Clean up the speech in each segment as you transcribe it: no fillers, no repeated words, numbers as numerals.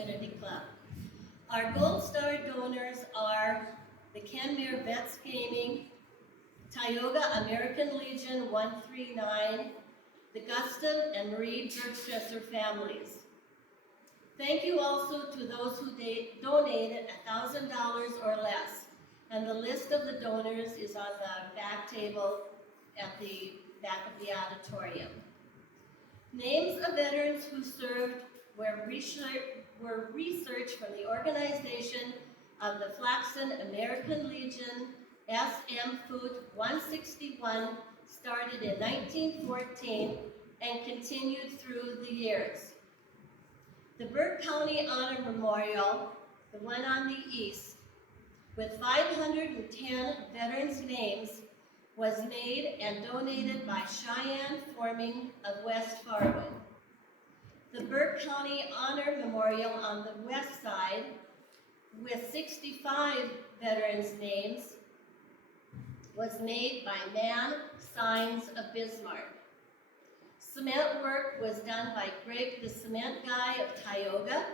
Community Club. Our Gold Star donors are the Kenmare Vets Gaming, Tioga American Legion 139, the Gustav and Marie Bergstresser families. Thank you also to those who donated $1,000 or less, and the list of the donors is on the back table at the back of the auditorium. Names of veterans who served were researched from the organization of the Flaxton American Legion SM Foot 161, started in 1914 and continued through the years. The Burke County Honor Memorial, the one on the east, with 510 veterans' names, was made and donated by Cheyenne Forming of West Fargo. The Burke County Honor Memorial on the west side, with 65 veterans' names, was made by Man Signs of Bismarck. Cement work was done by Greg the Cement Guy of Tioga,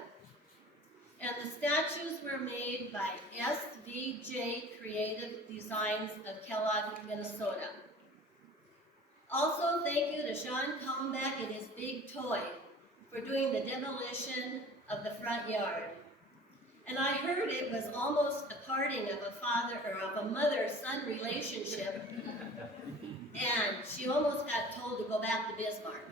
and the statues were made by SVJ Creative Designs of Kellogg, Minnesota. Also, thank you to Sean Kalmbach and his Big Toy for doing the demolition of the front yard. And I heard it was almost a parting of a father or of a mother-son relationship, and she almost got told to go back to Bismarck.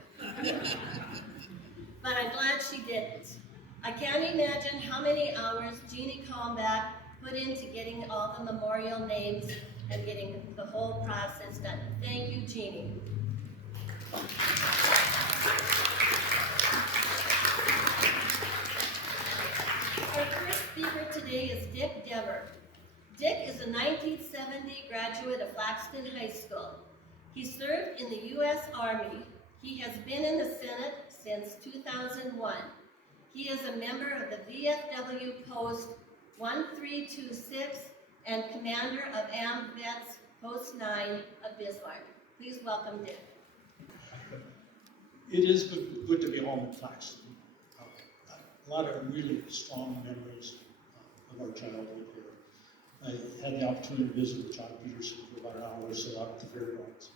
But I'm glad she didn't. I can't imagine how many hours Jeannie Kalmbach put into getting all the memorial names and getting the whole process done. Thank you, Jeannie. Our first speaker today is Dick Dever. Dick is a 1970 graduate of Flaxton High School. He served in the U.S. Army. He has been in the Senate since 2001. He is a member of the VFW Post 1326 and commander of AMVETS Post 9 of Bismarck. Please welcome Dick. It is good to be home in Flaxton. A lot of really strong memories of our childhood here. I had the opportunity to visit with John Peterson for about an hour or so out at the fairgrounds.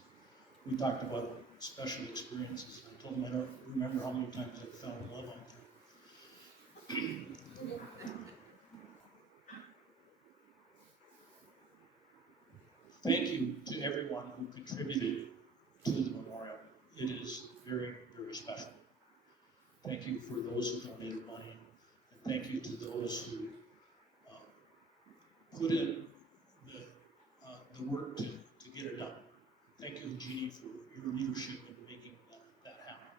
We talked about special experiences. I told him I don't remember how many times I fell in love on there. Thank you to everyone who contributed to the memorial. It is very, very special. Thank you for those who donated money, and thank you to those who put in the work to get it done. Thank you, Jeannie, for your leadership in making that happen.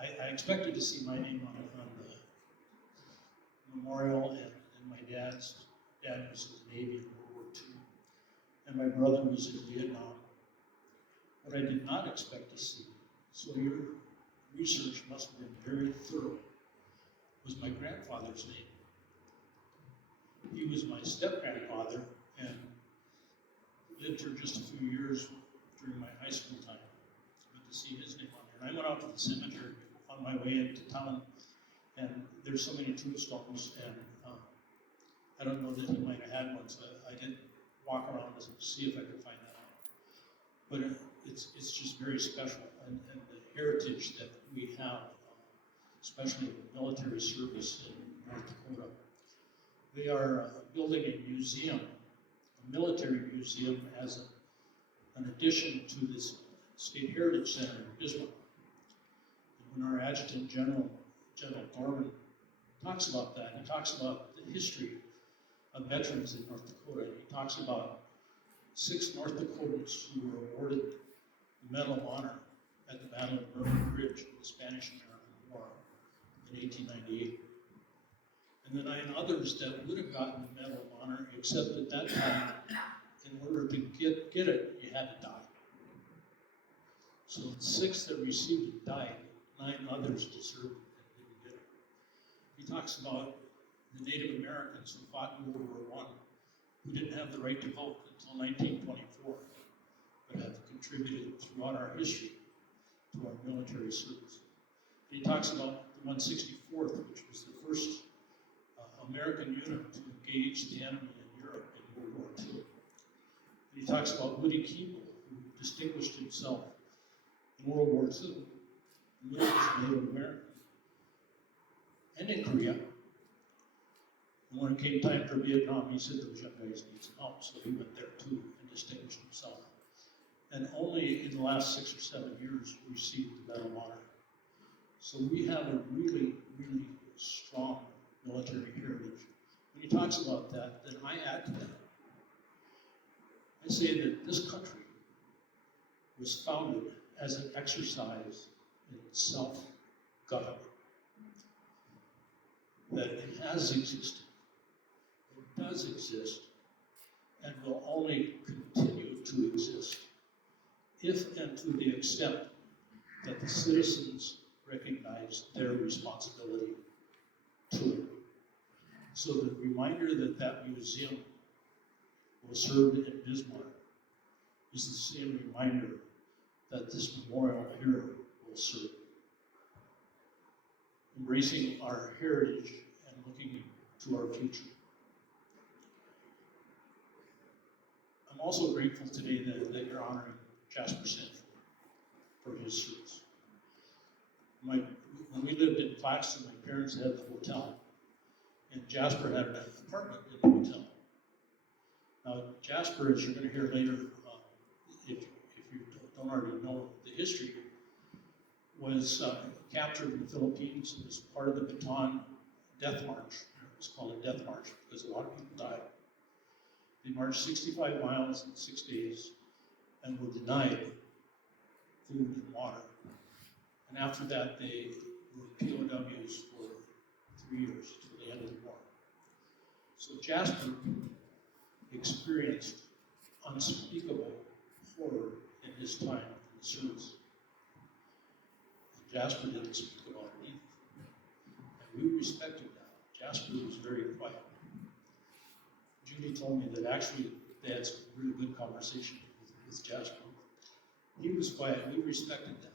I expected to see my name on the memorial, and my dad was in the Navy in World War II, and my brother was in Vietnam. What I did not expect to see, so your research must have been very thorough, was my grandfather's name. He was my step-grandfather and lived here just a few years during my high school time. But to see his name on there. And I went out to the cemetery on my way into town, and there's so many tombstones, and I don't know that he might have had one, so I didn't walk around to see if I could find that out. But it's just very special, and the heritage that we have, especially in military service in North Dakota. They are building a museum, a military museum, as an addition to this State Heritage Center in Bismarck. And when our Adjutant General Gorman talks about that, he talks about the history of veterans in North Dakota. He talks about 6 North Dakotans who were awarded the Medal of Honor at the Battle of Murray Bridge in the Spanish-American War in 1898. And the 9 others that would have gotten the Medal of Honor, except at that time, in order to get it, you had to die. So the 6 that received it died, 9 others deserved it and didn't get it. He talks about the Native Americans who fought in World War I, who didn't have the right to vote until 1924, but have contributed throughout our history to our military service. And he talks about the 164th, which was the first American unit to engage the enemy in Europe in World War II. And he talks about Woody Keeble, who distinguished himself in World War II, and lived as a Native American, and in Korea. And when it came time for Vietnam, he said those young guys need some help, so he went there too and distinguished himself. And only in the last 6 or 7 years received the Medal of Honor. So we have a really, really strong military heritage. When he talks about that, then I add to that. I say that this country was founded as an exercise in self-government. That it has existed, it does exist, and will only continue to exist if and to the extent that the citizens recognize their responsibility to it. So the reminder that that museum will serve in Bismarck is the same reminder that this memorial here will serve. Embracing our heritage and looking to our future. I'm also grateful today that you're honoring Jasper Sanford for his service. When we lived in Flaxton, my parents had the hotel, and Jasper had an apartment in the hotel. Now, Jasper, as you're going to hear later, if you don't already know the history, was captured in the Philippines. It was part of the Bataan Death March. It was called a death march because a lot of people died. They marched 65 miles in 6 days and were denied food and water. And after that, they were POWs for 3 years till the end of the war. So Jasper experienced unspeakable horror in his time in the service. And Jasper didn't speak about it either. And we respected that. Jasper was very quiet. Judy told me that actually they had some really good conversation with Jasper. He was quiet. We respected that.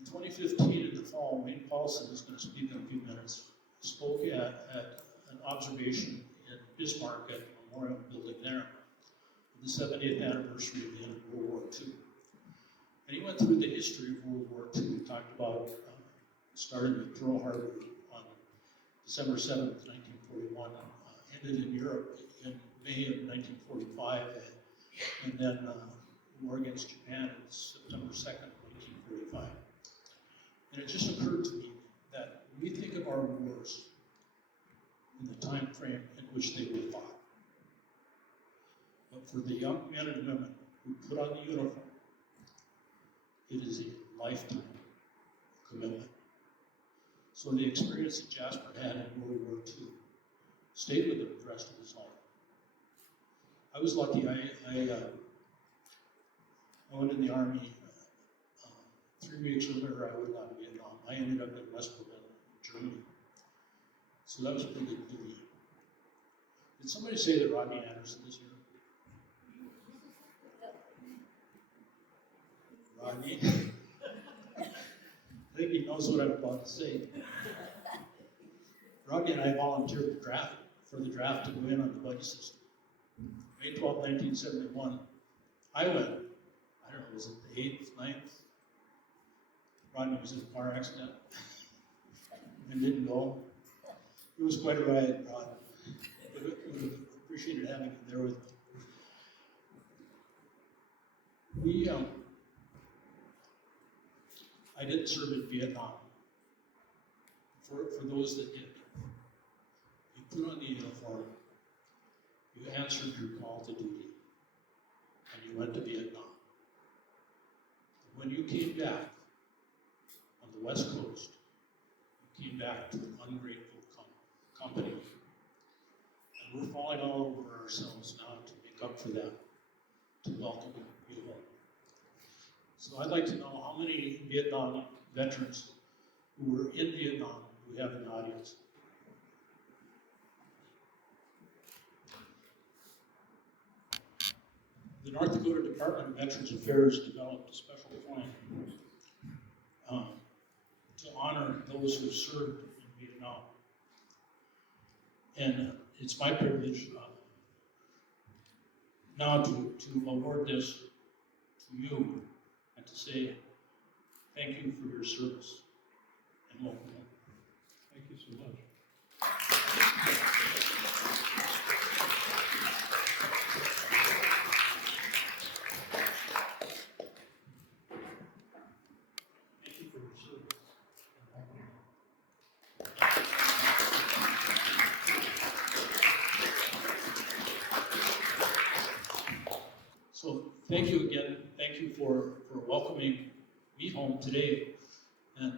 In 2015, in the fall, Wayne Paulson is going to speak in a few minutes, spoke at an observation in Bismarck at the Memorial Building there, the 70th anniversary of the end of World War II. And he went through the history of World War II. He talked about, started with Pearl Harbor on December 7th, 1941, ended in Europe in May of 1945, and then war against Japan on September 2nd, 1945. And it just occurred to me that when we think of our wars in the time frame in which they were fought, but for the young men and women who put on the uniform, it is a lifetime commitment. So the experience that Jasper had in World War II stayed with him the rest of his life. I was lucky. I went in the Army 3 weeks earlier. I went out of Vietnam. I ended up in West Berlin, Germany. So that was pretty good to me. Did somebody say that Rodney Anderson is here? Rodney? I think he knows what I'm about to say. Rodney and I volunteered for the draft to go in on the budget system. May 12, 1971. I went, I don't know, was it the 8th, 9th? Rodney was in a car accident and didn't go. It was quite a ride, Rod. I would have appreciated having him there with me. I didn't serve in Vietnam. For those that did, you put on the uniform, you answered your call to duty, and you went to Vietnam. When you came back on the West Coast, you came back to an ungrateful company. And we're falling all over ourselves now to make up for that, to welcome you home. So I'd like to know how many Vietnam veterans who were in Vietnam we have in the audience. The North Dakota Department of Veterans Affairs developed a special plan to honor those who served in Vietnam. And it's my privilege now to award this to you and to say thank you for your service and welcome home. Thank you so much. Thank you for your service. So thank you again. Thank you for welcoming me home today and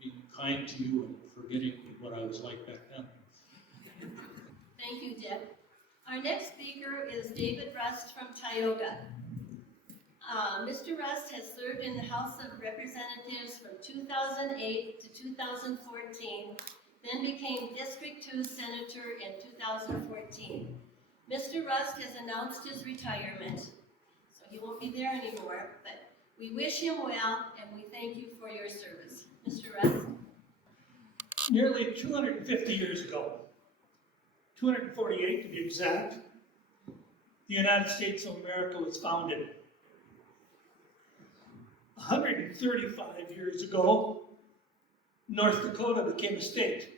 being kind to you and forgetting what I was like back then. Thank you, Dick. Our next speaker is David Rust from Tioga. Mr. Rust has served in the House of Representatives from 2008 to 2014, then became District 2 Senator in 2014. Mr. Rust has announced his retirement, so he won't be there anymore, but we wish him well and we thank you for your service. Mr. Rust? Nearly 250 years ago, 248 to be exact, the United States of America was founded. 135 years ago, North Dakota became a state.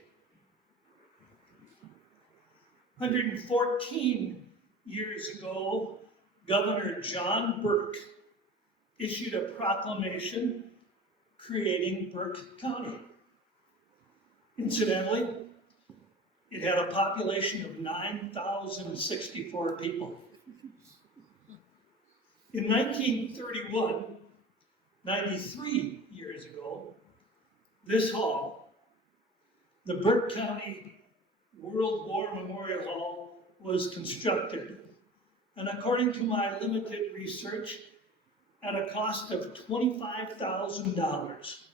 114 years ago, Governor John Burke issued a proclamation creating Burke County. Incidentally, it had a population of 9,064 people. In 1931, 93 years ago, this hall, the Burke County World War Memorial Hall, was constructed. And according to my limited research, at a cost of $25,000,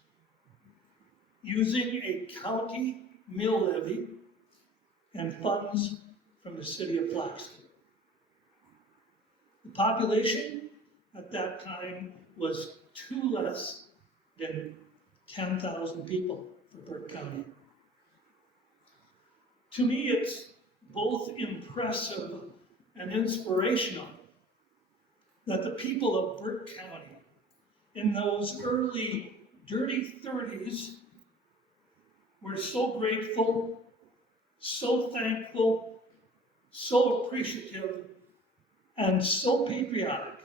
using a county mill levy and funds from the city of Flaxton. The population at that time was less than 10,000 people for Burke County. To me, it's both impressive and inspirational that the people of Burke County in those early dirty 30s were so grateful, so thankful, so appreciative, and so patriotic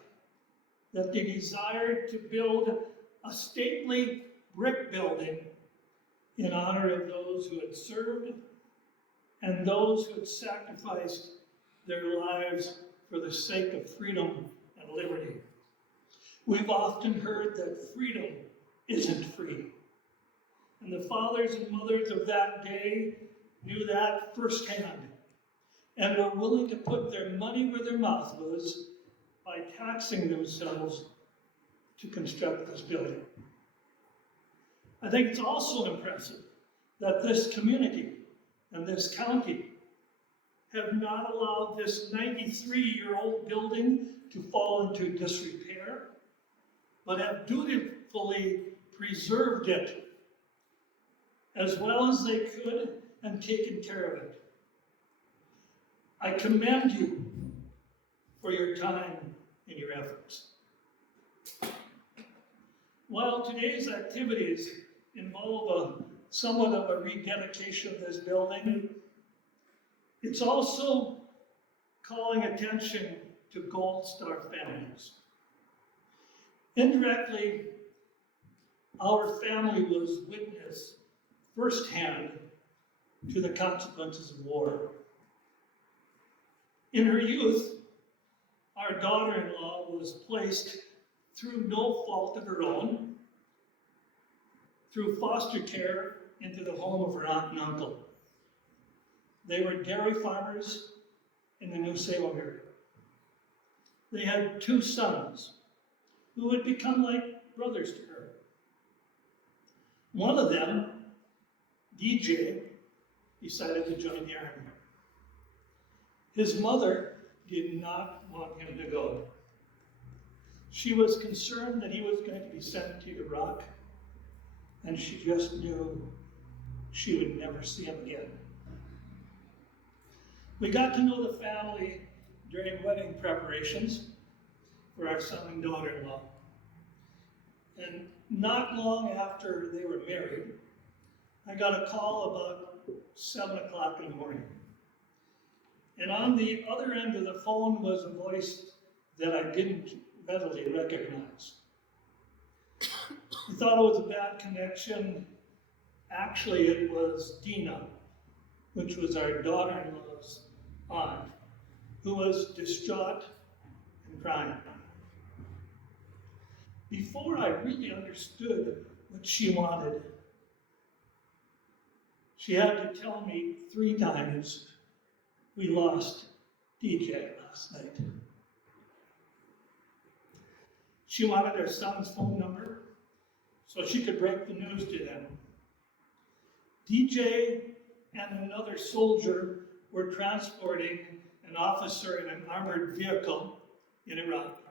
that they desired to build a stately brick building in honor of those who had served and those who had sacrificed their lives for the sake of freedom and liberty. We've often heard that freedom isn't free. And the fathers and mothers of that day knew that firsthand and were willing to put their money where their mouth was by taxing themselves to construct this building. I think it's also impressive that this community and this county have not allowed this 93-year-old building to fall into disrepair, but have dutifully preserved it as well as they could and taken care of it. I commend you for your time and your efforts. While today's activities involve somewhat of a rededication of this building, it's also calling attention to Gold Star families. Indirectly, our family was witness firsthand to the consequences of war. In her youth, our daughter-in-law was placed through no fault of her own, through foster care into the home of her aunt and uncle. They were dairy farmers in the New Salem area. They had 2 sons who had become like brothers to her. One of them, DJ, decided to join the army. His mother did not want him to go. She was concerned that he was going to be sent to Iraq, and she just knew she would never see him again. We got to know the family during wedding preparations for our son and daughter-in-law. And not long after they were married, I got a call about 7 o'clock in the morning. And on the other end of the phone was a voice that I didn't readily recognize. I thought it was a bad connection. Actually, it was Dina, which was our daughter-in-law's aunt, who was distraught and crying. Before I really understood what she wanted, she had to tell me 3 times, "We lost DJ last night." She wanted her son's phone number so she could break the news to them. DJ and another soldier were transporting an officer in an armored vehicle in Iraq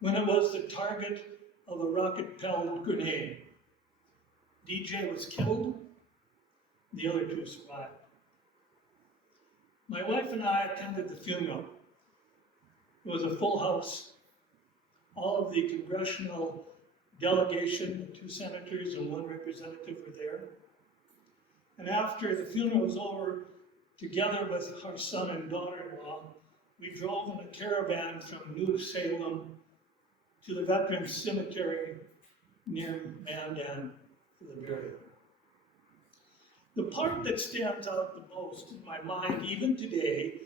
when it was the target of a rocket-propelled grenade. DJ was killed, the other 2 survived. My wife and I attended the funeral. It was a full house. All of the congressional delegation, the 2 senators and 1 representative were there. And after the funeral was over, together with our son and daughter-in-law, we drove in a caravan from New Salem to the Veterans Cemetery near Mandan for the burial. The part that stands out the most in my mind, even today,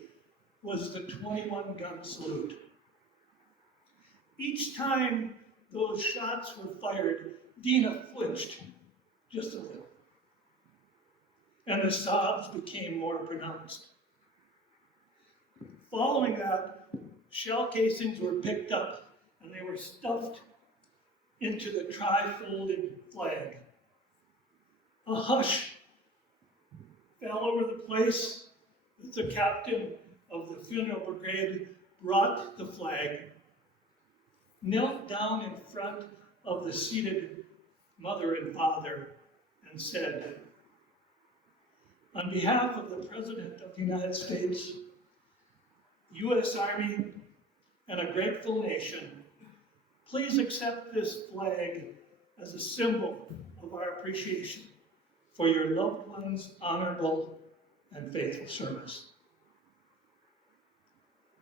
was the 21-gun salute. Each time those shots were fired, Dina flinched just a little, and the sobs became more pronounced. Following that, shell casings were picked up and they were stuffed into the tri-folded flag. A hush fell over the place as the captain of the funeral brigade brought the flag, knelt down in front of the seated mother and father, and said, "On behalf of the President of the United States, U.S. Army, and a grateful nation, please accept this flag as a symbol of our appreciation for your loved one's honorable and faithful service."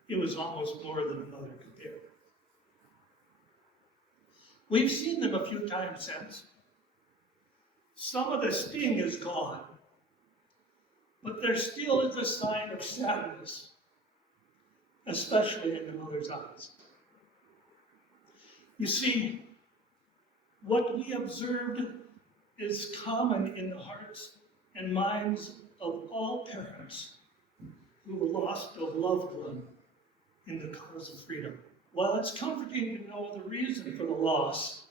It was almost more than a mother could bear. We've seen them a few times since. Some of the sting is gone, but there still is a sign of sadness, especially in the mother's eyes. You see, what we observed is common in the hearts and minds of all parents who lost a loved one in the cause of freedom. While it's comforting to know the reason for the loss,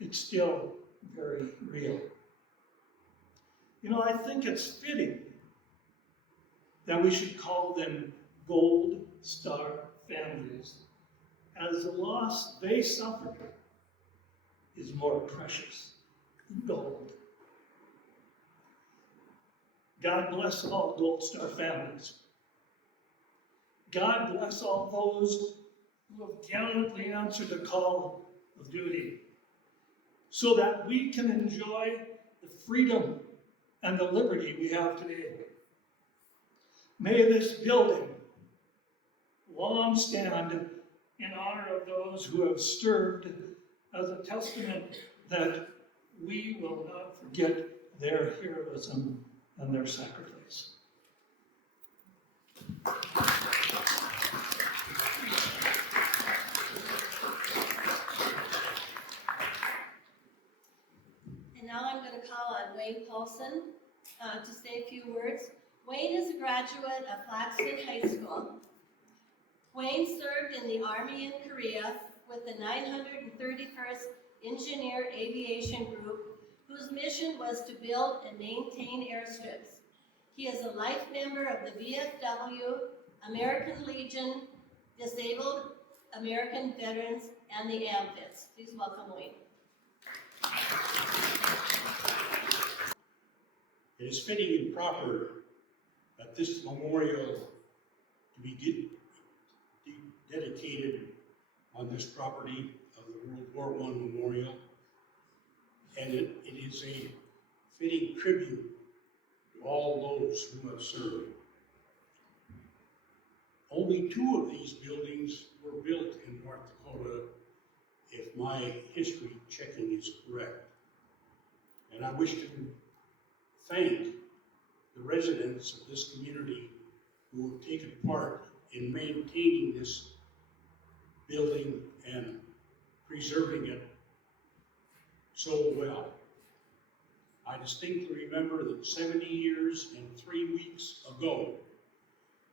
it's still very real. You know, I think it's fitting that we should call them Gold Star families, as the loss they suffered is more precious than gold. God bless all Gold Star families. God bless all those who have gallantly answered the call of duty, so that we can enjoy the freedom and the liberty we have today. May this building long stand in honor of those who have served as a testament that we will not forget their heroism and their sacrifice. And now I'm going to call on Wayne Paulson to say a few words. Wayne is a graduate of Flaxton High School. Wayne served in the Army in Korea with the 931st Engineer Aviation Group, whose mission was to build and maintain airstrips. He is a life member of the VFW, American Legion, Disabled American Veterans, and the AMVETS. Please welcome Wayne. It is fitting and proper that this memorial to be dedicated on this property of the World War I Memorial, and it is a fitting tribute to all those who have served. Only 2 of these buildings were built in North Dakota, if my history checking is correct. And I wish to thank the residents of this community who have taken part in maintaining this building and preserving it so well. I distinctly remember that 70 years and 3 weeks ago,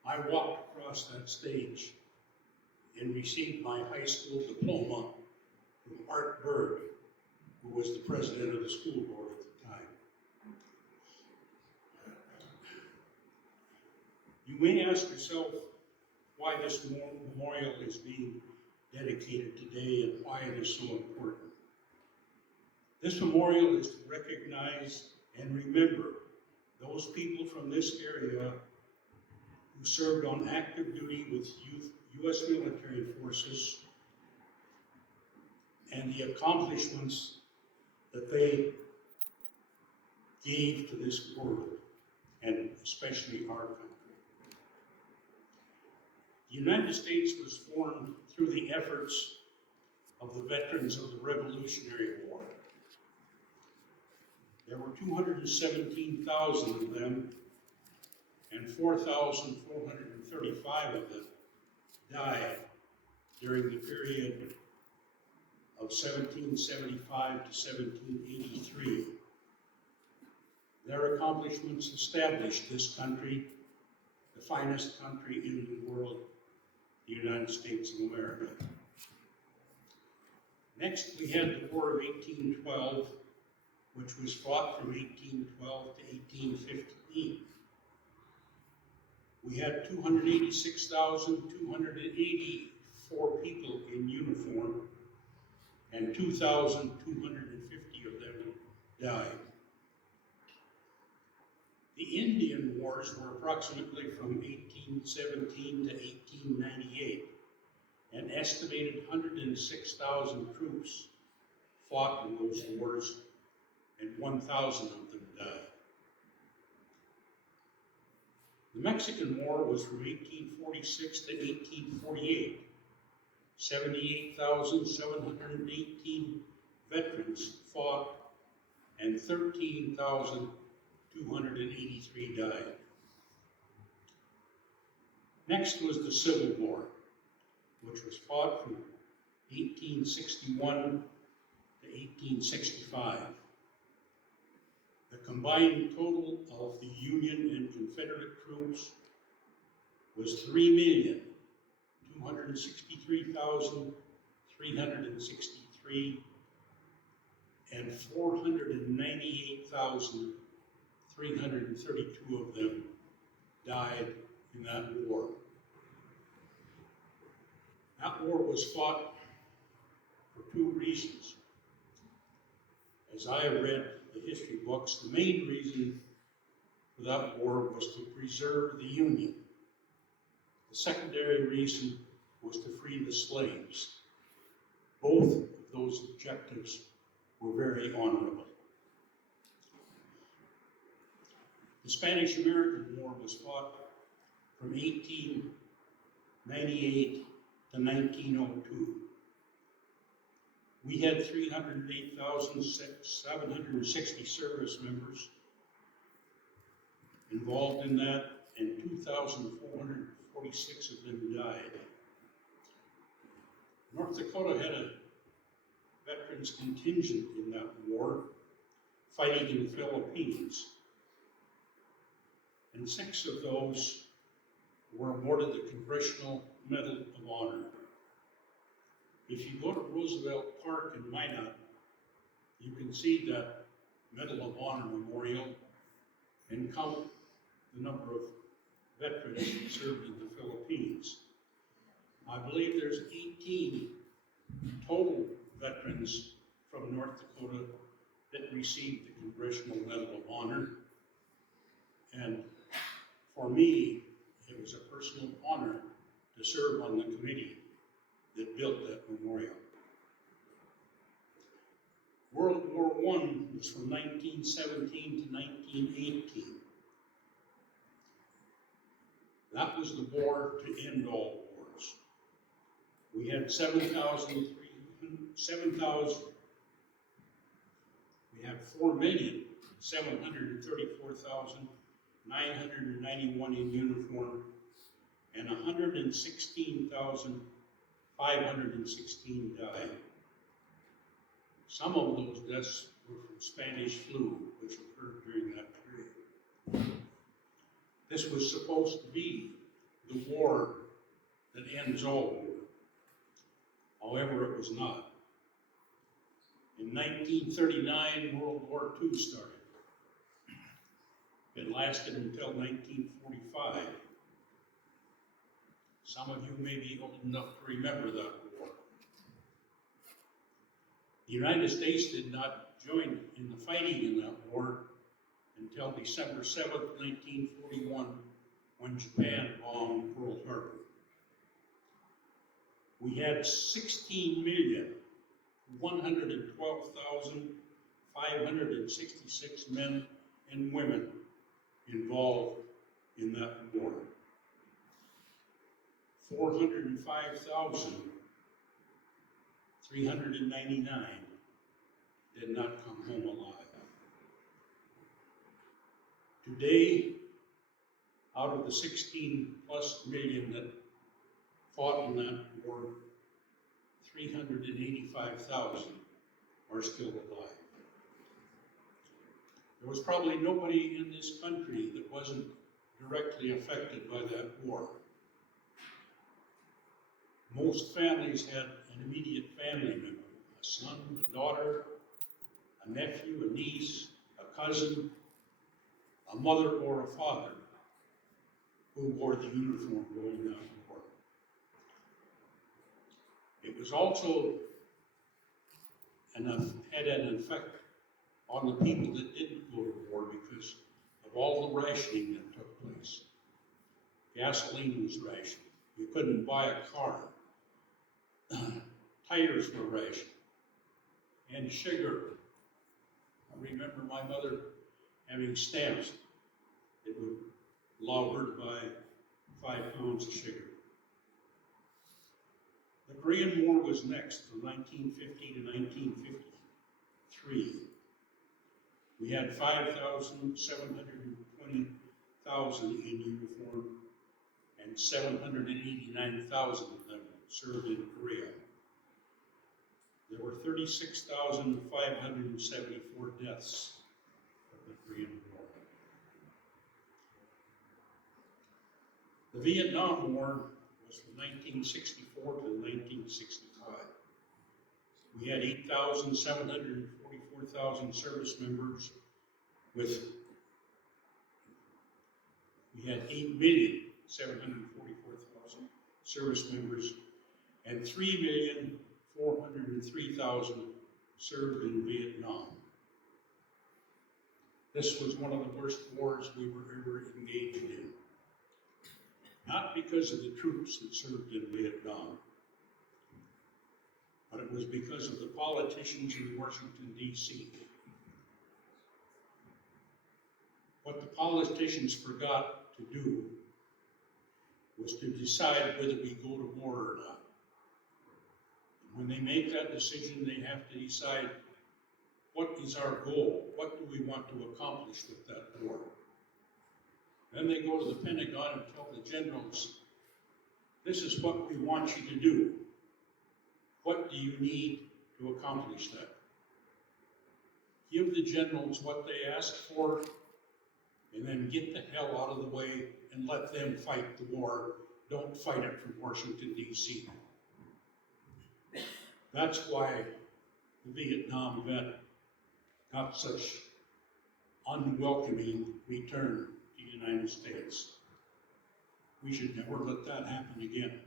I walked across that stage and received my high school diploma from Art Berg, who was the president of the school board at the time. You may ask yourself why this memorial is being dedicated today and why it is so important. This memorial is to recognize and remember those people from this area who served on active duty with U.S. military forces and the accomplishments that they gave to this world, and especially our country. The United States was formed through the efforts of the veterans of the Revolutionary War. There were 217,000 of them, and 4,435 of them died during the period of 1775 to 1783. Their accomplishments established this country, the finest country in the world, the United States of America. Next, we had the War of 1812, which was fought from 1812 to 1815. We had 286,284 people in uniform, and 2,250 of them died. The Indian Wars were approximately from 1817 to 1898. An estimated 106,000 troops fought in those wars, and 1,000 of them died. The Mexican War was from 1846 to 1848. 78,718 veterans fought, and 13,283 died. Next was the Civil War, which was fought from 1861 to 1865. The combined total of the Union and Confederate troops was 3,263,363, and 498,332 of them died in that war. That war was fought for 2 reasons. As I read the history books, the main reason for that war was to preserve the Union. The secondary reason was to free the slaves. Both of those objectives were very honorable. The Spanish-American War was fought from 1898 to 1902. We had 308,760 service members involved in that, and 2,446 of them died. North Dakota had a veterans contingent in that war, fighting in the Philippines. And 6 of those were awarded the Congressional Medal of Honor. If you go to Roosevelt Park in Minot, you can see that Medal of Honor memorial and count the number of veterans who served in the Philippines. I believe there's 18 total veterans from North Dakota that received the Congressional Medal of Honor. And for me, it was a personal honor to serve on the committee that built that memorial. World War I was from 1917 to 1918. That was the war to end all wars. We had 4,734,991 in uniform and 116,516 died. Some of those deaths were from Spanish flu, which occurred during that period. This was supposed to be the war that ends all war. However, it was not. In 1939, World War II started. It lasted until 1945. Some of you may be old enough to remember that war. The United States did not join in the fighting in that war until December 7th, 1941, when Japan bombed Pearl Harbor. We had 16,112,566 men and women involved in that war. 405,399 did not come home alive. Today, out of the 16 plus million that fought in that war, 385,000 are still alive. There was probably nobody in this country that wasn't directly affected by that war. Most families had an immediate family member, a son, a daughter, a nephew, a niece, a cousin, a mother or a father who wore the uniform going out to war. It was also had an effect on the people that didn't go to war because of all the rationing that took place. Gasoline was rationed. You couldn't buy a car. Tires were rationed. And sugar. I remember my mother having stamps that would allow her to buy 5 pounds of sugar. The Korean War was next from 1950 to 1953. We had 5,720,000 in uniform and 789,000 of them served in Korea. There were 36,574 deaths of the Korean War. The Vietnam War was from 1964 to 1965. We had 8,744,000 service members we had 8,744,000 service members and 3,403,000 served in Vietnam. This was one of the worst wars we were ever engaged in. Not because of the troops that served in Vietnam, but it was because of the politicians in Washington, D.C. What the politicians forgot to do was to decide whether we go to war or not. When they make that decision, they have to decide what is our goal? What do we want to accomplish with that war? Then they go to the Pentagon and tell the generals, this is what we want you to do. What do you need to accomplish that? Give the generals what they ask for, and then get the hell out of the way and let them fight the war. Don't fight it from Washington, D.C. That's why the Vietnam vet got such unwelcoming return to the United States. We should never let that happen again.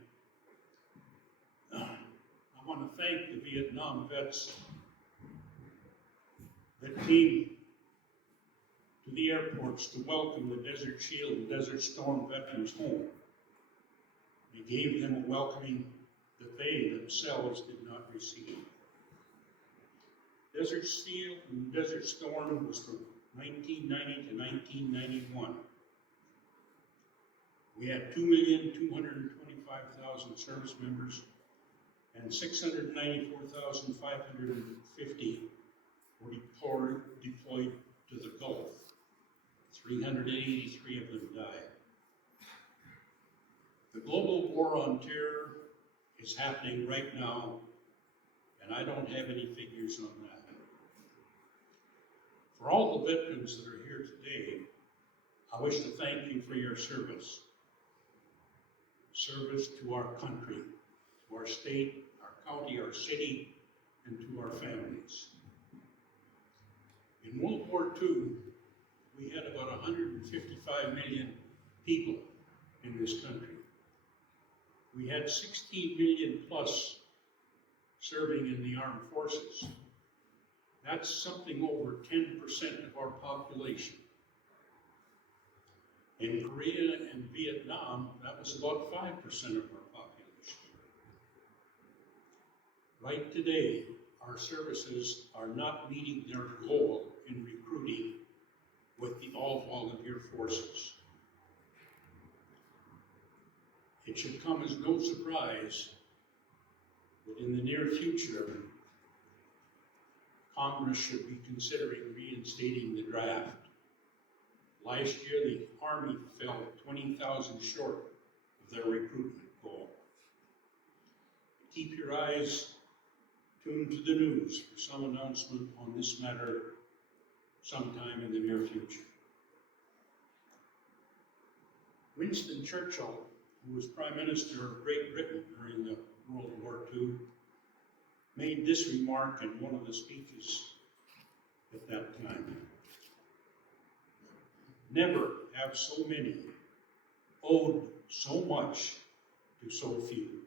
I want to thank the Vietnam vets. that came to the airports to welcome the Desert Shield and Desert Storm veterans home. We gave them a welcoming that they themselves did not receive. Desert Shield and Desert Storm was from 1990 to 1991. We had 2,225,000 service members and 694,550 were deployed to the Gulf. 383 of them died. The global war on terror is happening right now, and I don't have any figures on that. For all the veterans that are here today, I wish to thank you for your service. Service to our country, to our state, our county, our city, and to our families. In World War II, we had about 155 million people in this country. We had 16 million plus serving in the armed forces. That's something over 10% of our population. In Korea and Vietnam, that was about 5% of our population. Right today, our services are not meeting their goal in recruiting with the all-volunteer forces. It should come as no surprise that in the near future, Congress should be considering reinstating the draft. Last year, the Army fell 20,000 short of their recruitment goal. Keep your eyes tuned to the news for some announcement on this matter sometime in the near future. Winston Churchill, who was Prime Minister of Great Britain during the World War II, made this remark in one of the speeches at that time. Never have so many owed so much to so few.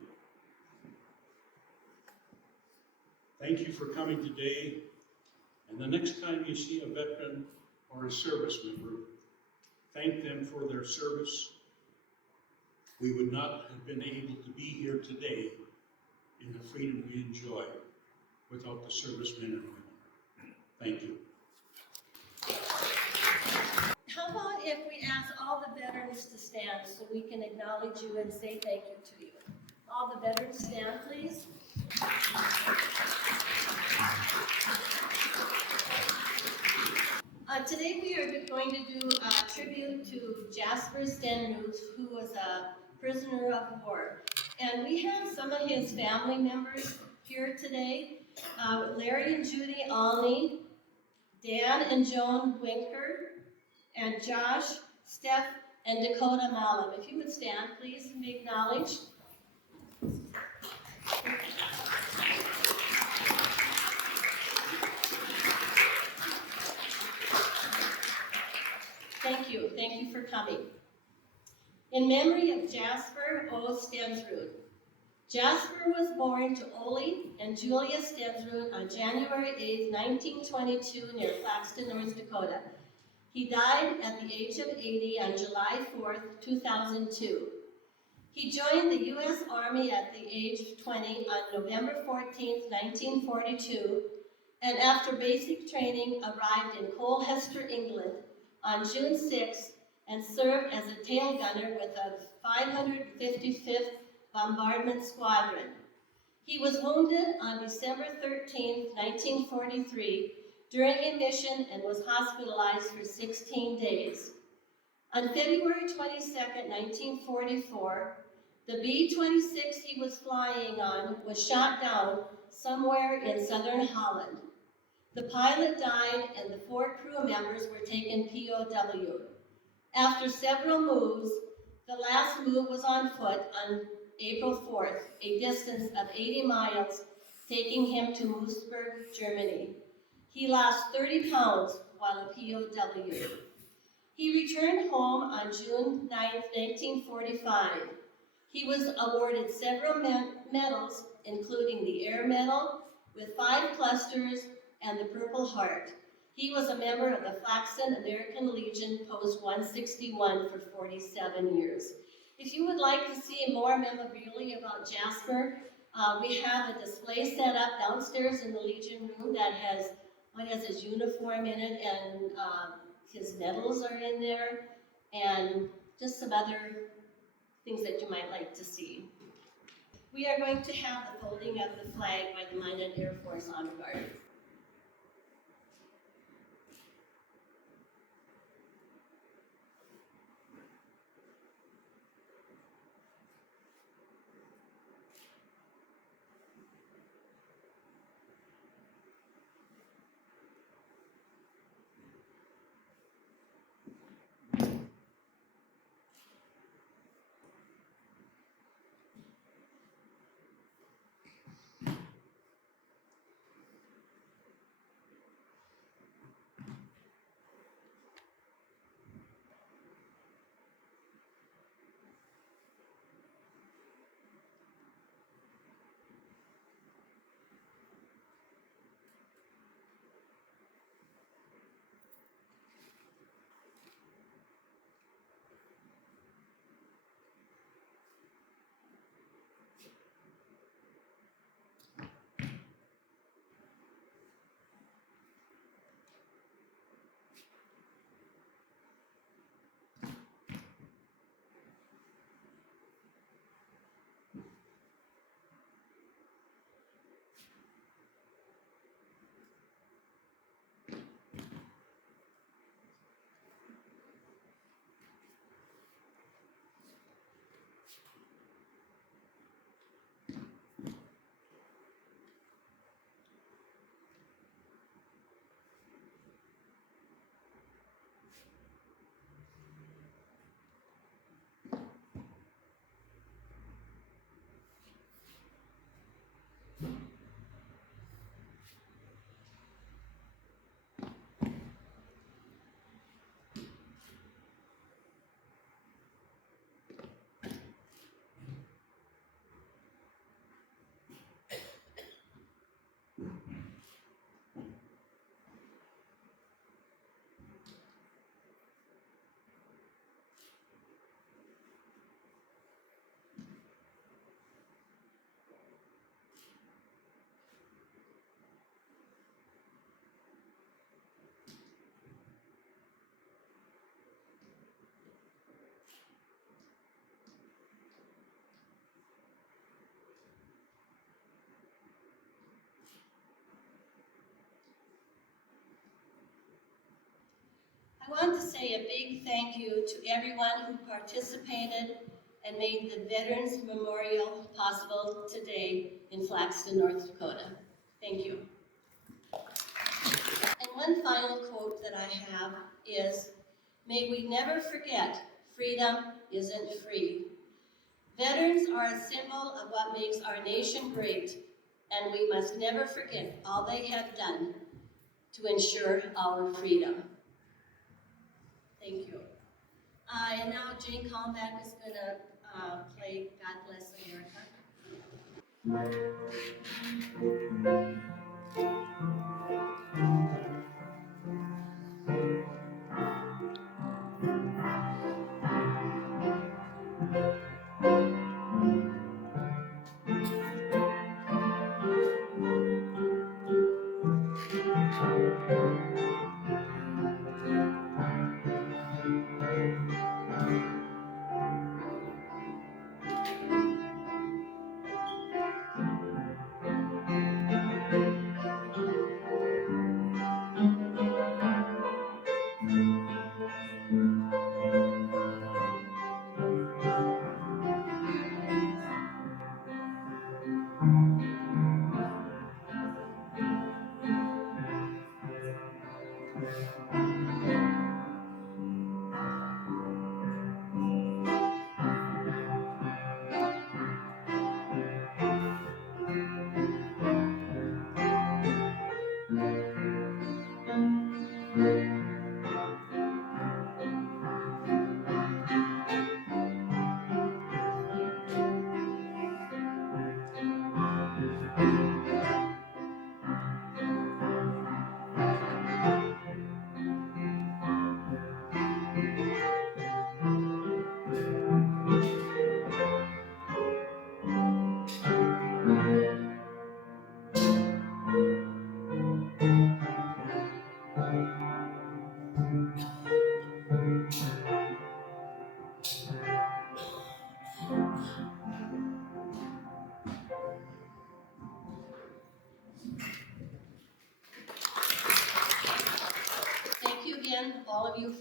Thank you for coming today, and the next time you see a veteran or a service member, thank them for their service. We would not have been able to be here today in the freedom we enjoy without the servicemen and women. Thank you. How about if we ask all the veterans to stand so we can acknowledge you and say thank you to you? All the veterans stand, please. Today we are going to do a tribute to Jasper Stenruth, who was a prisoner of war. And we have some of his family members here today. Larry and Judy Alney, Dan and Joan Winker, and Josh, Steph, and Dakota Malum. If you would stand, please, and be acknowledged. Thank you for coming. In memory of Jasper O. Stensrud. Jasper was born to Ole and Julia Stensrud on January 8, 1922, near Flaxton, North Dakota. He died at the age of 80 on July 4, 2002. He joined the U.S. Army at the age of 20 on November 14, 1942, and after basic training arrived in Colchester, England on June 6 and served as a tail gunner with the 555th Bombardment Squadron. He was wounded on December 13, 1943, during a mission and was hospitalized for 16 days. On February 22, 1944, the B-26 he was flying on was shot down somewhere in southern Holland. The pilot died and the 4 crew members were taken POW. After several moves, the last move was on foot on April 4th, a distance of 80 miles, taking him to Moosburg, Germany. He lost 30 pounds while a POW. He returned home on June 9, 1945. He was awarded several medals, including the Air Medal with 5 clusters and the Purple Heart. He was a member of the Flaxton American Legion, Post 161 for 47 years. If you would like to see more memorabilia about Jasper, we have a display set up downstairs in the Legion room that has his uniform in it, and his medals are in there, and just some other things that you might like to see. We are going to have the folding of the flag by the Minot Air Force Honor Guard. I want to say a big thank you to everyone who participated and made the Veterans Memorial possible today in Flaxton, North Dakota. Thank you. And one final quote that I have is, "May we never forget, freedom isn't free. Veterans are a symbol of what makes our nation great, and we must never forget all they have done to ensure our freedom." Thank you. And now Jane Calmback is going to play God Bless America.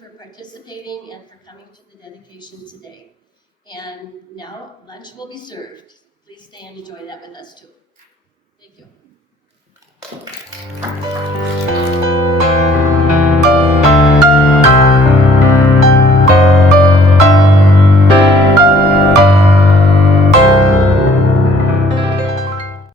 for participating and for coming to the dedication today. And now lunch will be served. Please stay and enjoy that with us too. Thank you.